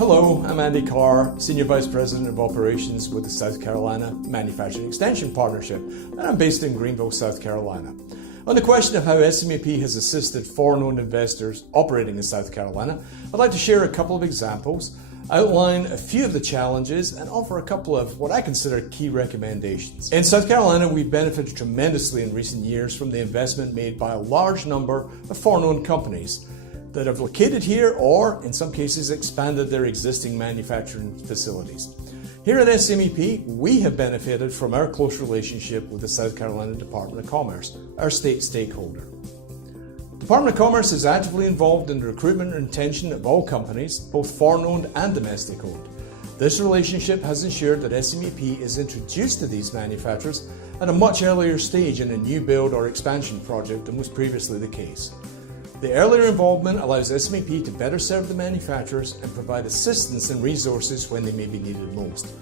Hello, I'm Andy Carr, Senior Vice President of Operations with the South Carolina Manufacturing Extension Partnership, and I'm based in Greenville, South Carolina. On the question of how SCMEP has assisted foreign-owned investors operating in South Carolina, I'd like to share a couple of examples, outline a few of the challenges, and offer a couple of what I consider key recommendations. In South Carolina, we've benefited tremendously in recent years from the investment made by a large number of foreign-owned companies that have located here or, in some cases, expanded their existing manufacturing facilities. Here at SCMEP, we have benefited from our close relationship with the South Carolina Department of Commerce, our state stakeholder. The Department of Commerce is actively involved in the recruitment and retention of all companies, both foreign-owned and domestic-owned. This relationship has ensured that SCMEP is introduced to these manufacturers at a much earlier stage in a new build or expansion project than was previously the case. The earlier involvement allows SCMEP to better serve the manufacturers and provide assistance and resources when they may be needed most.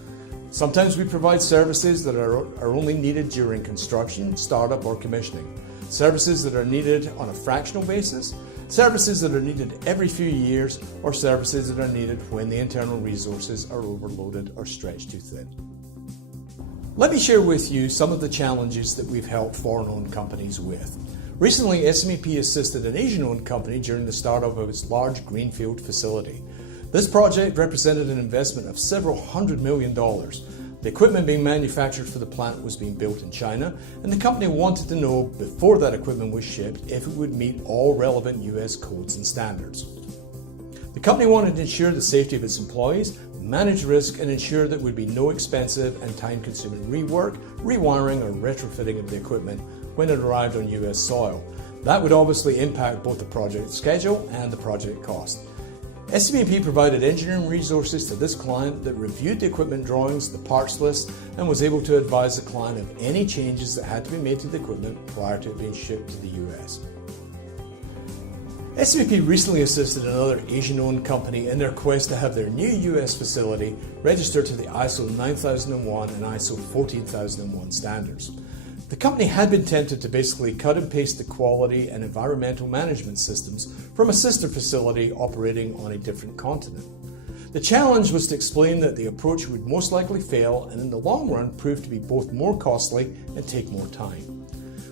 Sometimes we provide services that are only needed during construction, startup, or commissioning. Services that are needed on a fractional basis, services that are needed every few years, or services that are needed when the internal resources are overloaded or stretched too thin. Let me share with you some of the challenges that we've helped foreign-owned companies with. Recently, SCMEP assisted an Asian-owned company during the startup of its large greenfield facility. This project represented an investment of several $100 million. The equipment being manufactured for the plant was being built in China, and the company wanted to know before that equipment was shipped if it would meet all relevant US codes and standards. The company wanted to ensure the safety of its employees, manage risk, and ensure that there would be no expensive and time-consuming rework, rewiring, or retrofitting of the equipment when it arrived on US soil. That would obviously impact both the project schedule and the project cost. SCMEP provided engineering resources to this client that reviewed the equipment drawings, the parts list, and was able to advise the client of any changes that had to be made to the equipment prior to it being shipped to the US. SCMEP recently assisted another Asian-owned company in their quest to have their new US facility registered to the ISO 9001 and ISO 14001 standards. The company had been tempted to basically cut and paste the quality and environmental management systems from a sister facility operating on a different continent. The challenge was to explain that the approach would most likely fail and in the long run prove to be both more costly and take more time.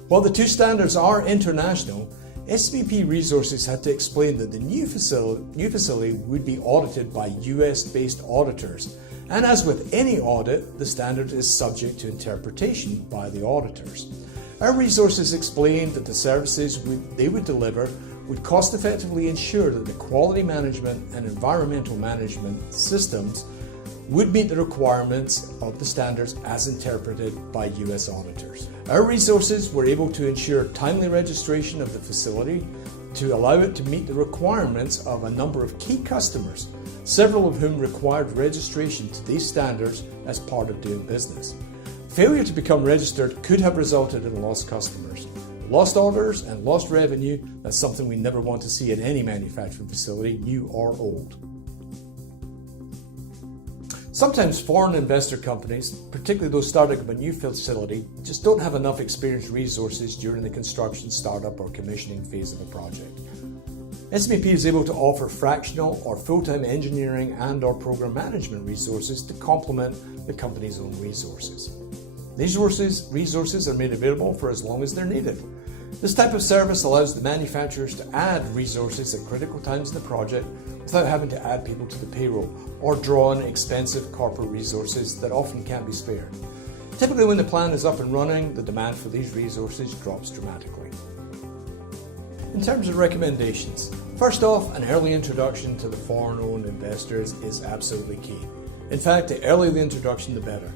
While the two standards are international, SCMEP resources had to explain that the new facility would be audited by US-based auditors. And as with any audit, the standard is subject to interpretation by the auditors. Our resources explained that the services they would deliver would cost-effectively ensure that the quality management and environmental management systems would meet the requirements of the standards as interpreted by US auditors. Our resources were able to ensure timely registration of the facility to allow it to meet the requirements of a number of key customers, several of whom required registration to these standards as part of doing business. Failure to become registered could have resulted in lost customers, lost orders, and lost revenue. That's something we never want to see in any manufacturing facility, new or old. Sometimes foreign investor companies, particularly those starting up a new facility, just don't have enough experienced resources during the construction, startup, or commissioning phase of a project. SCMEP is able to offer fractional or full-time engineering and or program management resources to complement the company's own resources. These resources are made available for as long as they're needed. This type of service allows the manufacturers to add resources at critical times in the project without having to add people to the payroll or draw on expensive corporate resources that often can't be spared. Typically, when the plant is up and running, the demand for these resources drops dramatically. In terms of recommendations, first off, an early introduction to the foreign-owned investors is absolutely key. In fact, the earlier the introduction, the better.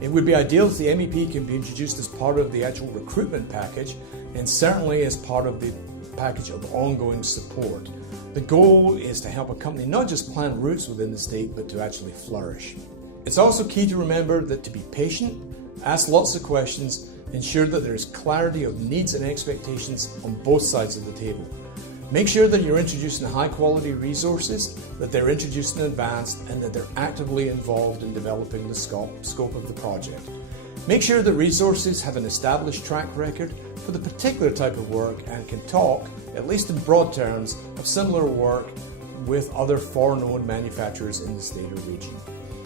It would be ideal if the MEP can be introduced as part of the actual recruitment package and certainly as part of the package of ongoing support. The goal is to help a company not just plant roots within the state, but to actually flourish. It's also key to remember that to be patient, ask lots of questions, ensure that there is clarity of needs and expectations on both sides of the table. Make sure that you're introducing high quality resources, that they're introduced in advance, and that they're actively involved in developing the scope of the project. Make sure that resources have an established track record for the particular type of work and can talk, at least in broad terms, of similar work with other foreign-owned manufacturers in the state or region.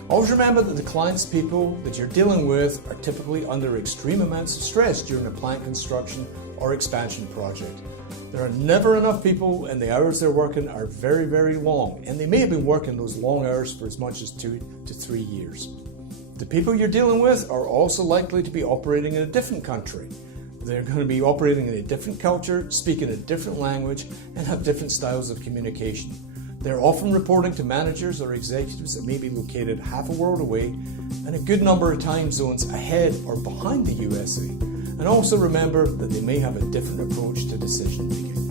Always remember that the clients' people that you're dealing with are typically under extreme amounts of stress during a plant construction or expansion project. There are never enough people, and the hours they're working are very, very long, and they may have been working those long hours for as much as 2 to 3 years. The people you're dealing with are also likely to be operating in a different country. They're going to be operating in a different culture, speaking a different language, and have different styles of communication. They're often reporting to managers or executives that may be located half a world away and a good number of time zones ahead or behind the USA. And also remember that they may have a different approach to decision making.